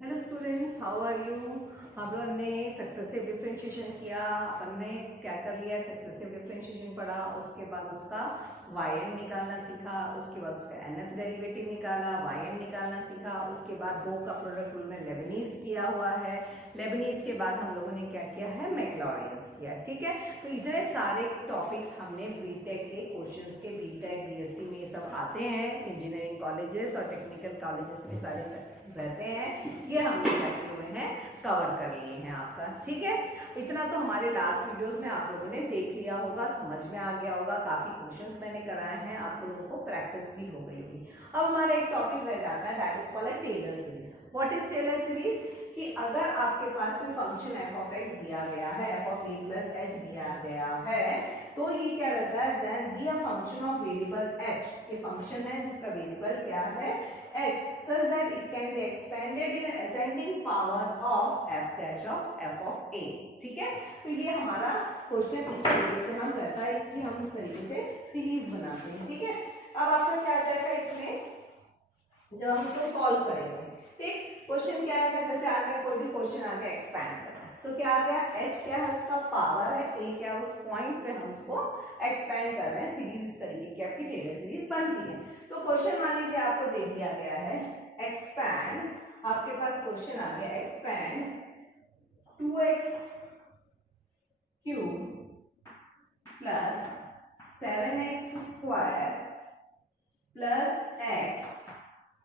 Hello students, how are you. हम लोग ने सक्सेसिव डिफरेंशिएशन किया। अपन ने क्या कर लिया, सक्सेसिव डिफरेंशिएशन पढ़ा, उसके बाद उसका yn निकालना सीखा, उसके बाद उसका nth डेरिवेटिव निकाला, yn निकालना सीखा, उसके बाद दो का प्रोडक्ट रूल में लेबनीज किया हुआ है। लेबनीज के बाद हम लोगों ने क्या किया है, मैक्लॉरियंस किया। ठीक है, तो इतने सारे टॉपिक्स हमने बीटेक के क्वेश्चंस के बीटेक बीएससी में ये सब आते हैं, इंजीनियरिंग कॉलेजेस और टेक्निकल कॉलेजेस में सारे रहते हैं, ये हमने क्या किए हुए हैं, कवर कर लिए हैं आपका। ठीक है, इतना तो हमारे लास्ट वीडियोस में आप लोगों ने देख लिया होगा, समझ में आ गया होगा, काफी क्वेश्चंस मैंने कराए हैं, आप लोगों को प्रैक्टिस भी हो गई होगी। अब हमारा एक टॉपिक रह जाता है, that is called Taylor series. What is Taylor series? कि अगर आपके पास कोई फंक्शन f of x दिया गया है, f of a plus h दिया गया है, तो ये क्या रहता है, then be a function of variable h, ये फंक्शन है जिसका वेरिएबल क्या है, h, such that it can be expanded in ascending power of f dash of f of a। ठीक है, तो ये हमारा क्वेश्चन इस तरीके से हम करता है, इसकी हम इस तरीके से सीरीज बनाते हैं। ठीक है, अब आपका क्या जाएगा इसमें, जब हम इसको सॉल्व करेंगे, ठीक, क्वेश्चन क्या है, जैसे आ गया कोई भी क्वेश्चन आ गया एक्सपैंड करना, तो क्या आ गया, h क्या है, उसका पावर है, a क्या है, उस पॉइंट पे हम उसको एक्सपैंड कर रहे हैं, सीरीज इस तरीके की आपकी टेलर सीरीज बनती है। तो क्वेश्चन मान लीजिए आपको दे दिया गया है एक्सपैंड, आपके पास क्वेश्चन आ गया expand 2x cube plus 7x square plus x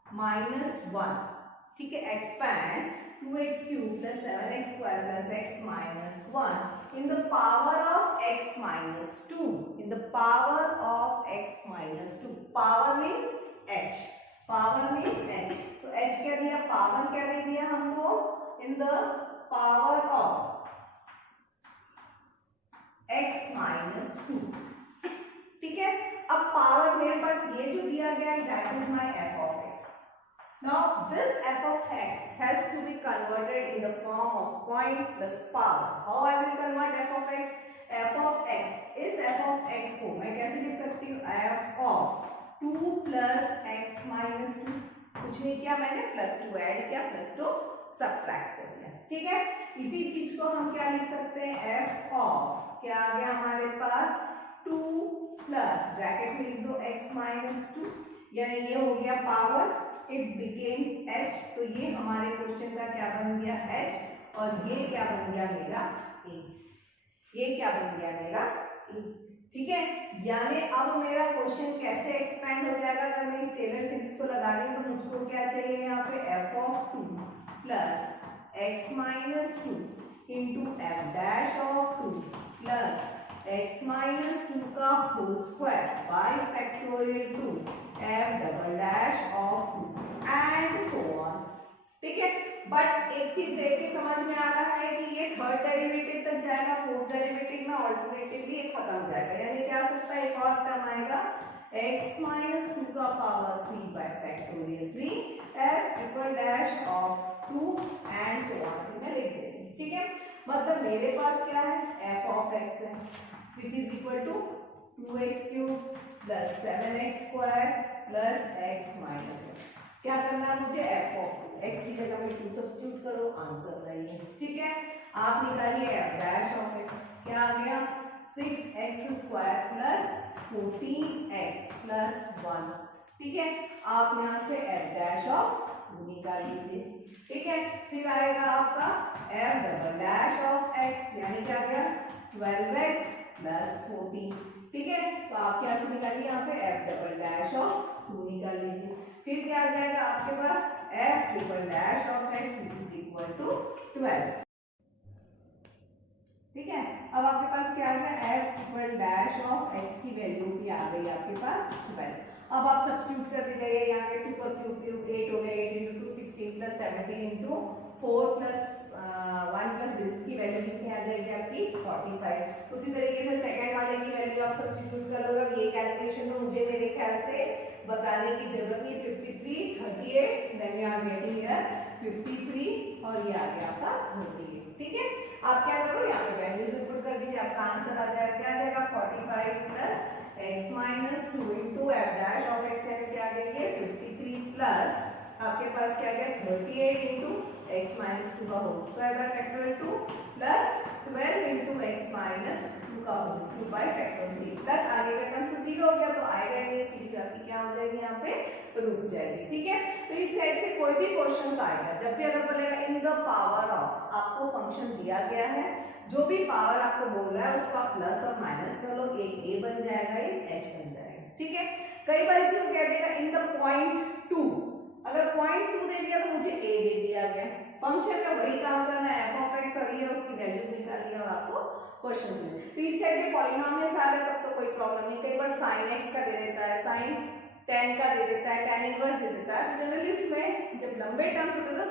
minus 1। ठीक है, expand 2x cube plus 7x square plus x minus 1 in the power of x minus 2, in the power of x minus 2। Power means h, power means h, तो h क्या दिया, power क्या दे दिया हमको, in the power of x minus 2। ठीक है, अब power मेरे पास ये जो दिया गया है, that is my f of x। Now this f of x has to be converted in the form of point plus power. How I will convert f of x? f of x, इस f of x को मैं कैसे लिख सकती हूँ, f of 2 plus x minus 2, कुछ नहीं किया मैंने, प्लस 2 ऐड किया, प्लस 2 सब्ट्रैक्ट कर दिया। ठीक है, इसी चीज को हम क्या लिख सकते हैं, f of क्या आ गया हमारे पास, 2 प्लस ब्रैकेट में लिख दो x minus 2, यानी ये हो गया पावर, इट बिकेम्स h, तो ये हमारे क्वेश्चन का क्या बन गया, h, और ये क्या बन गया मेरा a, ये क्या बन गया मेरा a। ठीक है, यानी अब मेरा क्वेश्चन कैसे एक्सपैंड हो जाएगा, अगर मैं इस टेलर सीरीज को लगा रही हूँ तो मुझको क्या चाहिए, यहाँ पे f of 2 plus x minus 2 into f dash of 2 plus x minus 2 का whole square by factorial 2 f double dash of 2 and so on. ठीक है, बट एक चीज देख के समझ में आ रहा है कि ये थर्ड डेरिवेटिव तक जाएगा, फोर्थ डेरिवेटिव में ऑल्टरनेटिवली ये खत्म हो जाएगा, यानी क्या आ सकता है, एक और टर्म आएगा x माइनस 2 का power 3 bye factorial 3 f triple dash of 2 and so on, मैं लिख दे रही। ठीक है, मतलब मेरे पास क्या है, f of x है, which is equal to 2x cube plus 7x square plus x minus 1। क्या करना है मुझे, f of x की जगह में 2 सब्स्टिट्यूट करो, आंसर लाइए। ठीक है, आप निकालिए f डैश ऑफ x, क्या आ गया, 6x square plus 14x plus 1। ठीक है, आप यहाँ से f डैश ऑफ 2 निकाल लीजिए। ठीक है, फिर आएगा आपका f double dash of x, यानी क्या गया 12x प्लस 14। ठीक है, तो आप क्या से निकालिए, यहाँ पे f डबल डैश ऑफ 2 निकाल लीजिए। फिर क्या आ जाएगा आपके पास f triple dash of x is equal to 12। ठीक है, अब आपके पास क्या आ गया, f triple dash of x की वैल्यू की आ गई आपके पास 12। अब आप सब्स्टिट्यूट कर दीजिए, यहाँ पे 2 का क्यूब 8 हो गया, 8 into 2 16 plus 17 into 4 plus 1 plus this की वैल्यू कितनी आ जाएगी आपकी 45। उसी तरीके से सेकंड वाले की वैल्यू आप सब्स्टिट्यूट कर लोगे। ये कैलकुलेशन में मुझे मेरे ख्याल से बताने की जरूरत नहीं, 53 38 then you are getting here 53 और ये आ गया आपका 38। ठीक है, आप क्या करो, यहाँ पे वैल्यूज पुट कर दीजिए, आपका आंसर आ जाएगा, क्या आ जाएगा 45 plus x minus 2 into f dash of x, क्या आ गई है 53 प्लस आपके पास क्या गया 38 इंटू एक्स माइनस 2 का whole square by factorial 2 plus 12 into X minus 2 का whole cube by factorial 3 plus आगे का टर्म तो 0 हो गया तो आएगा नहीं, सीधी आपकी क्या हो जाएगी यहाँ पे रुक जाएगी। ठीक है, तो इस साइड से कोई भी क्वेश्चन आएगा जब भी अगर बोलेगा इन द पावर ऑफ, आपको फंक्शन दिया गया है, जो भी पावर आपको बोल रहा है उसको आप प्लस और माइनस कर लो, एक a बन जाएगा एक h बन जाएगा। ठीक है, कई बार इसी को कह देगा इन द पॉइंट 2, अगर पॉइंट 2 दे दिया तो मुझे a दे दिया गया, फंक्शन का वही काम करना है f ऑफ x और ये उसकी वैल्यूज निकालनी है और आपको क्वेश्चन में। तो इस टाइप के पॉलिनोमियल्स आ गए तब तो कोई प्रॉब्लम नहीं। कई बार sin x का दे देता है, sin tan का दे देता है, tan इनवर्स दे देता है, तो जनरली उसमें जब लंबे टर्म्स होते हैं तो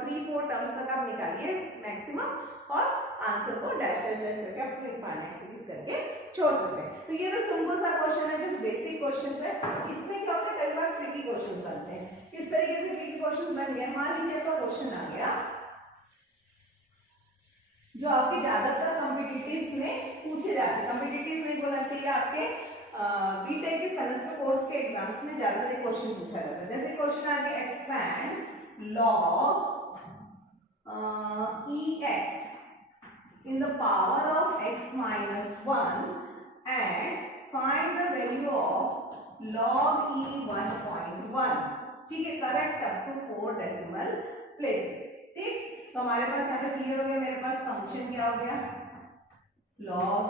3-4 टर्म्स तक आप निकालिए मैक्सिमम और आंसर को डैश डैश डैश करके आप इनफाइनाइट सीरीज करके छोड़ सकते हैं। तो ये तो सिंपल सा क्वेश्चन है, जस्ट बेसिक क्वेश्चन है। इसमें क्या होता है कई बार ट्रिकी क्वेश्चन बनते हैं। किस तरीके से ट्रिकी क्वेश्चन बन गए, मान लीजिए तो क्वेश्चन आ गया जो आपके ज्यादातर कॉम्पिटिटिव्स में पूछे जाते हैं, कॉम्पिटिटिव नहीं बोलना चाहिए, आपके बीटेक के सेमेस्टर कोर्स के एग्जाम्स में ज्यादातर क्वेश्चन पूछा जाता है। जैसे क्वेश्चन आ गया expand log ex in the power of x minus 1 and find the value of log e 1.1। ठीक है, correct up to 4 decimal places. ठीक, तो हमारे पास यहाँ पे क्लियर हो गया, मेरे पास फंक्शन क्या हो गया log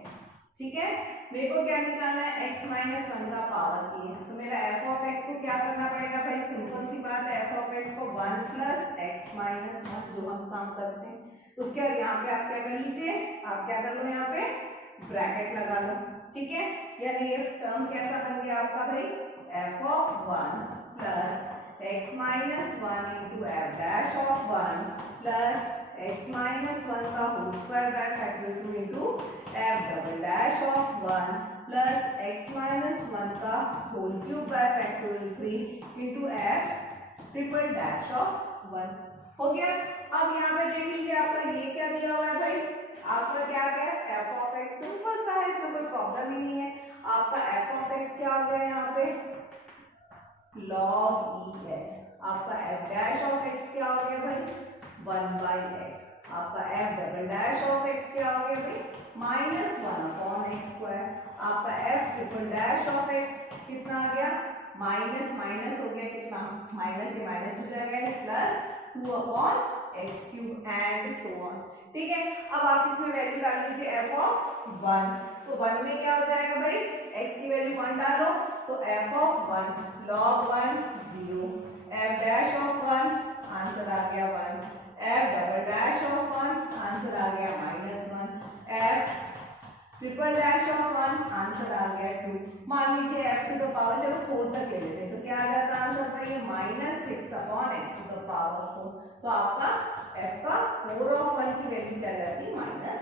ex। ठीक है, मेरे को क्या निकालना है x माइनस 1 का पावर चाहिए, तो मेरा f ऑफ x को क्या करना पड़ेगा भाई, सिंपल सी बात है, f ऑफ x को 1 प्लस x माइनस 1 जो हम काम करते हैं, उसके बाद यहाँ पे आप क्या कर लीजिए, आप क्या कर लो यहाँ पे ब्रैकेट लगा लो। ठीक है, यानी ये टर्म कैसा बन गया आपका भाई, f of 1 plus x minus 1 into F dash of 1 plus x minus 1 का whole square by factorial 2 into F double dash of 1 plus x minus 1 का whole cube by factorial 3 into F triple dash of 1 हो गया। अब यहाँ पे देख लीजिए आपका ये क्या दिया हुआ है भाई, आपका क्या गया f ऑफ x, सिंपल सा है, इसमें कोई प्रॉब्लम ही नहीं है। आपका f ऑफ x क्या हो गया यहाँ पे log ex, आपका f डैश ऑफ x क्या हो गया भाई 1 बाई x, आपका f double dash of x क्या हो गया भाई माइनस 1 अपॉन एक्स स्क्वायर, आपका f triple dash of x कितना आ गया माइनस माइनस हो गया, कितना माइनस से माइनस हो जाएगा plus 2 upon x cube and so on. ठीक है, अब आप इसमें वैल्यू डाल लीजिए f ऑफ 1, तो 1 में क्या हो जाएगा भाई x की वैल्यू 1 डालो तो f of 1 log 1 0, f dash of 1 answer आ गया 1, f double dash of 1 answer आ गया minus 1, f triple dash of 1 answer आ गया 2। मान लीजिए f टू द पावर चलो 4 तक ले लेते हैं, तो क्या आ जाता है आंसर था ये minus 6 upon x to the power 4, तो आपका f का 4 ऑफ 1 की वैल्यू क्या जाती है माइनस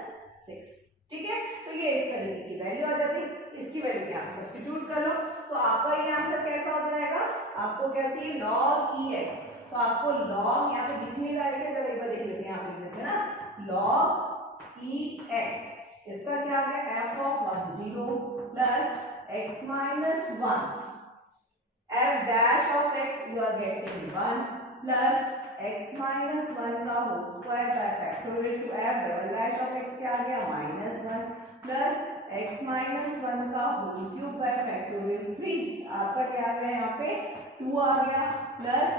6। ठीक है, तो ये इस तरीके की वैल्यू आ जाती है, इसकी वैल्यू क्या आप सब्स्टिट्यूट कर लो, तो आपका ये आंसर कैसा हो जाएगा, आपको क्या चाहिए log ex, तो आपको log यहाँ पे दिख नहीं रहा है, जब एक बार देख लेते हैं, यहाँ पे लिख लेते हैं ना log ex, इसका क्या आ गया f of 1 0 plus x minus 1 f dash of x you are getting 1 plus x minus 1 का whole square by factorial two f double dash of x क्या आ गया माइनस 1 प्लस x माइनस 1 का whole cube by factorial 3, आपका क्या आ गया यहाँ पे 2 आ गया प्लस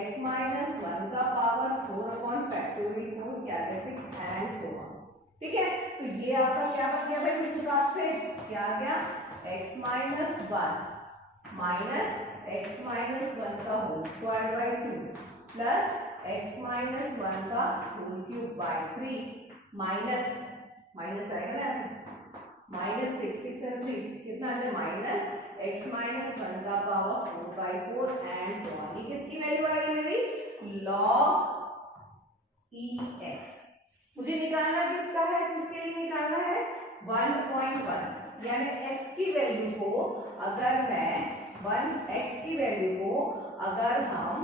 x माइनस 1 का पावर 4 अपॉन फैक्टोरियल 4 क्या है 6 एंड सो ऑन। ठीक है, तो ये आपका क्या बन गया भाई इस हिसाब से क्या आ गया x minus 1 minus x minus 1 का whole square by 2 plus x minus 1 का whole cube by 3 minus minus आएगा ना माइनस 6 6 और 3 कितना आ जाए माइनस x माइनस 1 का power 4 by 4 and so on. ये किसकी वैल्यू आ गई मेरी log ex, मुझे निकालना किसका है, किसके लिए निकालना है 1.1, यानी x की वैल्यू को अगर मैं x की वैल्यू को अगर हम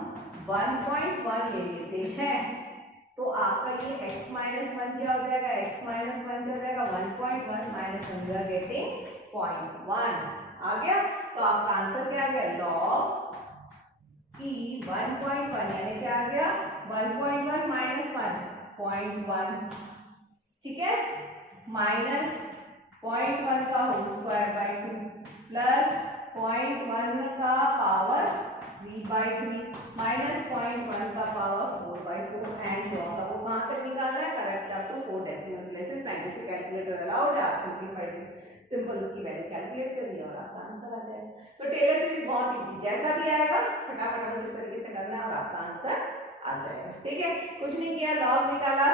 1.1 ले लेते हैं तो आपका ये x माइनस 1 क्या हो जाएगा, x माइनस 1 क्या हो जाएगा 1.1 माइनस 1 यू आर गेटिंग 0.1 आ गया, तो आपका आंसर क्या आ गया log e 1.1 यानी क्या 1.1 माइनस 1.1, ठीक है, माइनस 0.1 का होल स्क्वायर बाई 2 प्लस 0.1 का पावर 3/3 माइनस 0.1 का पावर 4/4 एंड सो ऑन। आपको कहां तक निकालना है? Correct up to 4 decimal places. Scientific calculator allowed है, आप सिंपल उसकी वैल्यू कैलकुलेट कर दिया और आपका आंसर आ जाएगा। तो टेलर सीरीज बहुत इजी, जैसा भी आएगा फटाफट इस तरीके से करना और आपका आंसर आ जाएगा, ठीक है। कुछ नहीं किया, लॉग निकाला,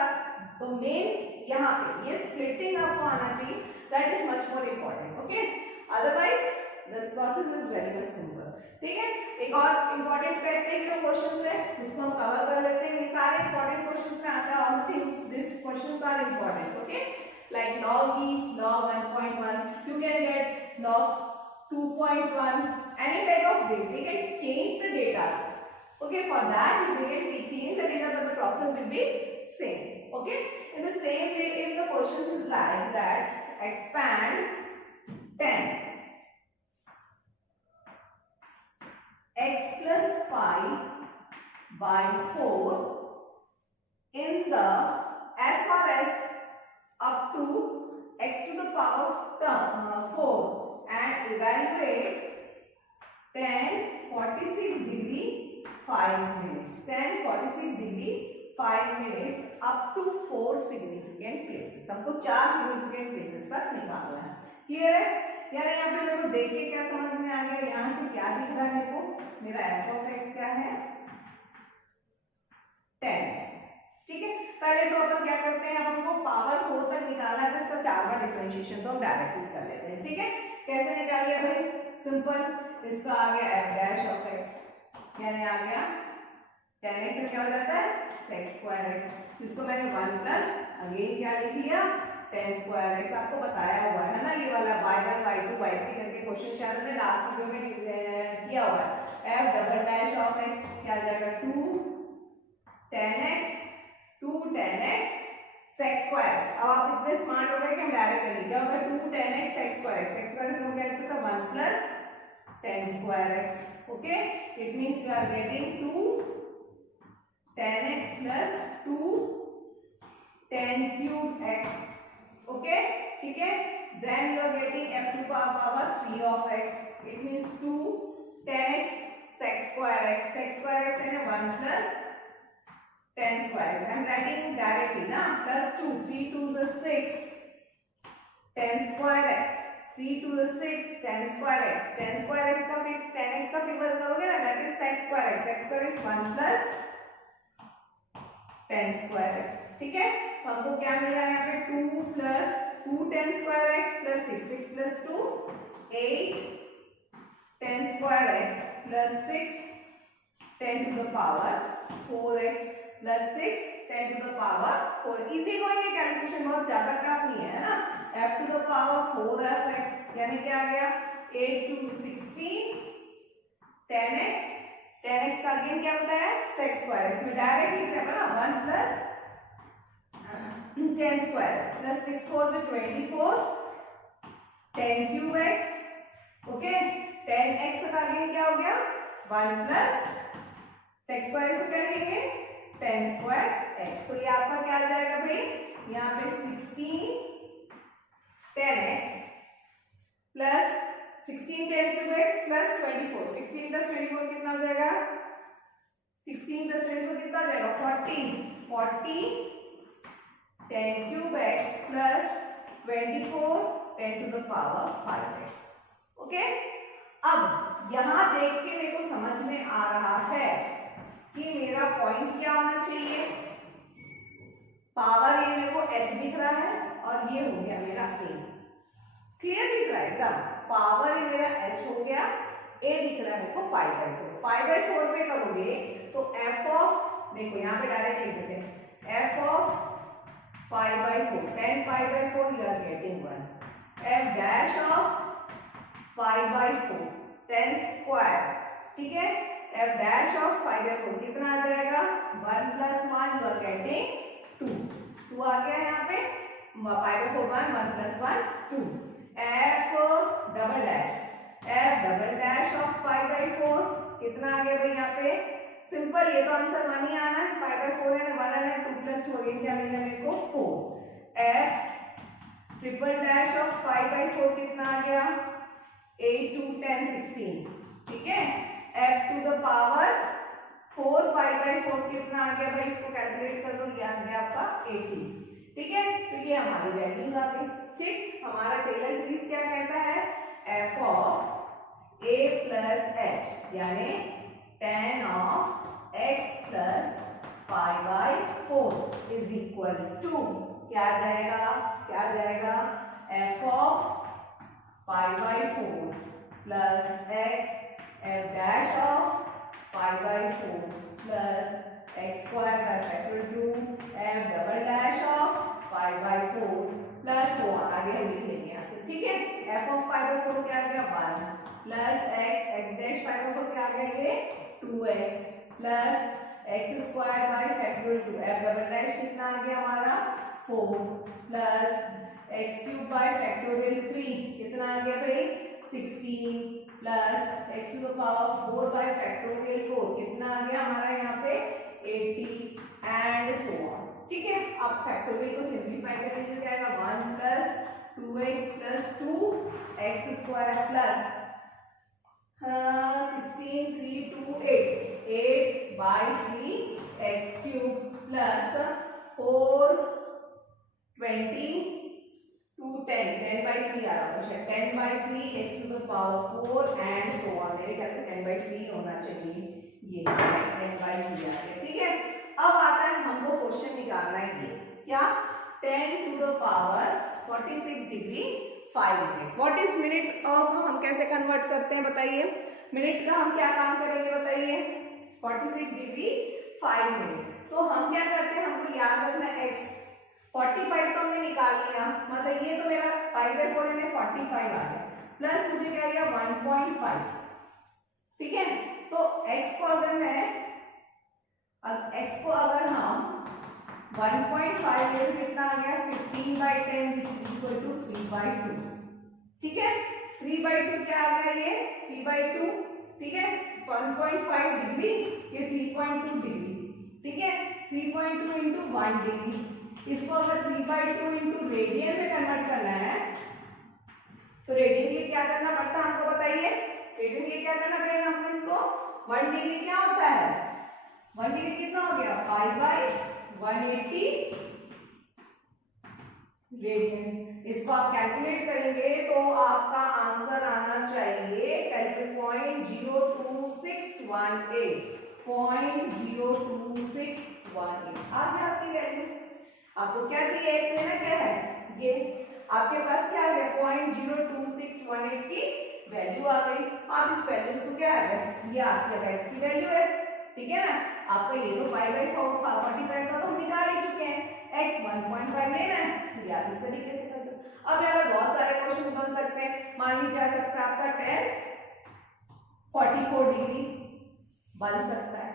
तो मेन यहाँ पे ये स्प्लिटिंग आपको आना चाहिए, that is much more important, okay. Otherwise this process is very much simple, ठीक है। एक और इम्पोर्टेंट फैक्ट है जो क्वेश्चंस है उसको हम कवर कर लेते हैं। ये सारे इम्पोर्टेंट क्वेश्चंस में आता है, all things this questions are important, okay. Like log e, log 1.1, you can get log 2.1, any type of data. We can change the data. Okay, for that we can change the data, but the process will be same. Okay, in the same way, if the question is like that, expand 10 x plus 5 by 4 in the as far as up to x to the power 4 and evaluate 10:46 degree 5 minutes, 10:46 degree 5 minutes up to 4 significant places। हमको 4 significant places तक निकालना है, clear है? यानी यहाँ पे मेरे को देख के क्या समझ में आ गया, यहाँ से क्या दिख रहा है मेरे को, मेरा f of x क्या है 10x, ठीक है। पहले तो अपन क्या करते हैं, अपन को पावर 4 तक निकालना है तो इसका 4 बार डिफरेंशिएशन तो हम डायरेक्टली कर लेते हैं, ठीक है। कैसे निकालिए भाई, सिंपल, इसका आ गया f डैश ऑफ x, यानी आ गया 10x में क्या हो जाता है sec स्क्वायर x, जिसको मैंने 1 प्लस अगेन क्या लिख लिया 10 स्क्वायर x, आपको बताया हुआ है ना ये वाला y1 y2 y3 करके क्वेश्चन शायद मैंने लास्ट वीडियो में किया हुआ है। f double dash of x क्या आ जाएगा 2 10x 2 10x sec square x। अब आप इतने स्मार्ट हो गए कि हम डायरेक्ट कर लेंगे, क्या होगा 2 10x sec square x, sec square x को क्या लिख सकते हैं 1 plus 10 square x, okay. It means you are getting 2 10x plus 2 10 cube x, okay, ठीक है। Then you are getting f to power 3 of x, it means 2 10x sec square x, sec square x है 1 plus 10 square x, I am writing directly na, plus 2 3 2 is 6 10 square x, 3 2 is 6 10 square x, 10 square x का फिर 10x का फिर बदल करोगे ना, that is sec square x, sec square x 1 plus 10 square x, ठीक है। हमको क्या मिला यहाँ पे 2 plus 2 10 square x plus 6 6 plus 2 8 10 square x plus 6 10 to the power 4x plus 6 10 to the power 4। Easy going है, कैलकुलेशन बहुत ज्यादा टफ नहीं है ना। f to the power 4f(x) यानी क्या आ गया 8 to 16 10x, 10x का अगेन क्या होता है sec स्क्वायर x, में डायरेक्ट लिख रहे हैं ना 1 प्लस 10 स्क्वायर x प्लस 6 4 से 24 10 क्यूब x, ओके। 10x का अगेन क्या हो गया 1 प्लस sec स्क्वायर x को क्या लिखेंगे 10 स्क्वायर x। तो ये आपका क्या आ जाएगा भाई, यहाँ पे 16 10x plus 16 10 cube x plus 24, 16 plus 24 कितना हो जाएगा 16 प्लस 24 कितना हो जाएगा 40 10 cube x plus 24 10 to the power 5x, ओके। अब यहां देख के मेरे को समझ में आ रहा है कि मेरा पॉइंट क्या होना चाहिए, पावर ये मेरे को h दिख रहा है और ये हो गया मेरा a, क्लियर दिख रहा है एकदम। पावर ये मेरा h हो गया, a दिख रहा है मेरे को π/4 पे करोगे तो f ऑफ, देखो यहाँ पे डायरेक्ट लिख देते हैं f of π/4 10 π/4 you are getting 1, f dash of π/4 10 square, ठीक है। f डैश ऑफ 5/4 कितना आ जाएगा 1 प्लस 1 यू आर गेटिंग 2 आ गया यहाँ पे π/4 1 plus 1 2। f double dash of π/4 कितना आ गया भाई यहाँ पे, सिंपल, ये तो आंसर 1 ही आना है, π/4 प्लस 2 अगेन क्या मिलेगा मेरे को 4 f triple dash of pi by 4 कितना आ गया 8 2 10 16 ठीक है f to the power 4 pi by 4 कितना आ गया भाई इसको कैलकुलेट कर लो ये आ गया आपका 80 ठीक है तो ये हमारी वैल्यूज आ गई ठीक हमारा टेलर सीरीज क्या कहता है f of a plus h यानी tan of x plus pi by 4 is equal to क्या आ जाएगा f of pi by 4 plus x f dash of pi by 4 plus x square by factor 2 f double dash of pi by 4 plus 1 आगे हम लिख लेंगे यहाँ से ठीक है f ऑफ पाई बाई 4 क्या आ गया 1 plus x dash pi by 4 क्या आ गया ये 2x plus x square by factor 2 f double dash कितना आ गया हमारा 4 plus x cube by factorial 3 कितना आ गया भाई 16 plus x to the power 4 by factorial 4 कितना आ गया हमारा यहाँ पे 80 एंड सो ऑन ठीक है अब फैक्टोरियल को सिंपलीफाई कर लीजिए क्या आएगा 1 plus 2x plus 2x square plus 16 3 2 8 by 3 x cube plus 4 20 2 10 10 by 3 आ रहा है 10 by 3 x to the power 4 and so on मेरे ख्याल से 10 by 3 होना चाहिए ये 10 by 3 आ गया ठीक है अब आता है हमको क्वेश्चन निकालना है ये क्या 10 to the power 46 degree 5 minute what is minute of हम कैसे कन्वर्ट करते हैं बताइए मिनट का हम क्या काम करेंगे बताइए 46 डिग्री 5 मिनट तो हम क्या करते हैं हमको याद रखना x 45 तो हमने निकाल लिया मतलब ये तो मेरा 5/4 में 45 आ गया प्लस मुझे क्या गया 1.5 ठीक है तो x को अगर मैं x को अगर हम 1.5 ले तो कितना आ गया 15/10 which is equal to 3/2 ठीक है 3/2 क्या आ गया ये 3/2 ठीक है 1.5 डिग्री ये 3.2 डिग्री ठीक है 3.2 into 1 डिग्री इसको अगर 3/2 into रेडियन में कन्वर्ट करना है तो रेडियन के लिए क्या करना पड़ता है हमको बताइए रेडियन के लिए क्या करना पड़ेगा हमको इसको 1 डिग्री क्या होता है 1 डिग्री कितना हो गया पाई बाई 180 रेडियन इसको आप कैलकुलेट करेंगे तो आपका आंसर आना चाहिए कैलकुलेट 0.02618 आ गया आपकी वैल्यू आपको क्या चाहिए x लेना क्या है ये आपके पास क्या आ गया 0.02618 वैल्यू आ गई आप इस वैल्यू को क्या आ गया ये आपके x की वैल्यू है ठीक है ना आपका ये तो पाई बाई 45 का तो हम निकाल ही चुके हैं x 1.5 लेना है ये आप इस तरीके से कर सकते अब यहाँ पे बहुत सारे क्वेश्चन बन सकते हैं मान लीजिए जा सकता है आपका tan 44 डिग्री बन सकता है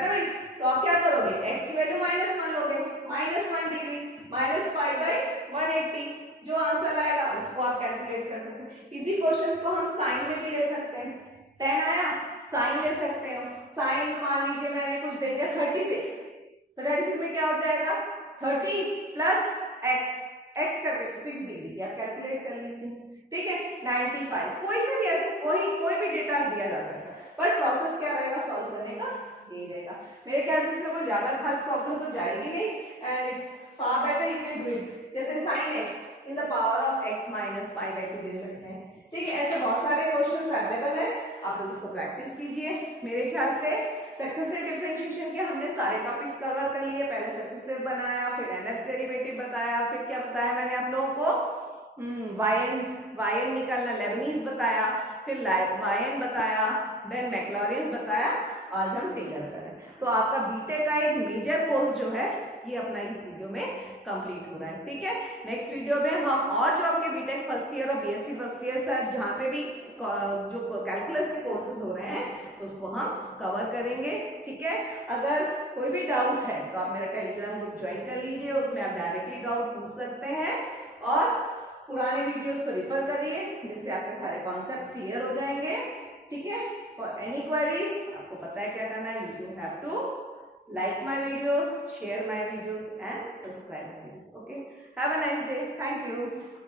ना भाई तो आप क्या करोगे x की वैल्यू -1 लोगे -1 डिग्री -5/180 जो आंसर आएगा उसको आप कैलकुलेट कर सकते हैं इसी क्वेश्चन को हम साइन में भी ले सकते हैं tan आया साइन ले सकते हो साइन मान लीजिए मैंने कुछ दे दिया 36 तो 36 में क्या हो जाएगा 30 प्लस x करके 6 डिग्री आप कैलकुलेट कर लीजिए ठीक है 95 कोई से भी ऐसे कोई भी डेटा दिया जा सकता है पर प्रोसेस क्या रहेगा सॉल्व करने का ये रहेगा मेरे ख्याल से इसमें कोई ज्यादा खास प्रॉब्लम तो जाएगी नहीं and it's far better you can do it जैसे sin x in the power of x minus pi by 2 दे सकते हैं ठीक है ऐसे बहुत सारे क्वेश्चंस अवेलेबल है आप लोग इसको प्रैक्टिस कीजिए मेरे ख्याल से सक्सेसिव डिफरेंशिएशन के हमने सारे टॉपिक्स कवर कर लिए पहले सक्सेसिव बनाया फिर nth डेरिवेटिव बताया फिर क्या बताया मैंने आप लोगों को वायन निकालना लेबनीज बताया फिर वायन बताया देन मैक्लॉरिन्स बताया आज हम टेलर करें तो आपका बीटेक का एक मेजर कोर्स जो है ये अपना इस वीडियो में कंप्लीट हो रहा है ठीक है नेक्स्ट वीडियो में हम और जो आपके बीटेक फर्स्ट ईयर और बीएससी फर्स्ट ईयर से जहाँ पे भी जो कैलकुलस के कोर्सेज हो रहे हैं उसको हम कवर करेंगे ठीक है अगर कोई भी डाउट है तो आप मेरा टेलीग्राम ग्रुप ज्वाइन कर लीजिए उसमें आप डायरेक्टली डाउट पूछ सकते हैं और पुराने वीडियोस को रिफर करिए जिससे आपके सारे कॉन्सेप्ट क्लियर हो जाएंगे ठीक है फॉर एनी क्वेरीज आपको पता है क्या करना है you have to like my videos, share my videos subscribe please. Okay, have a nice day. Thank you.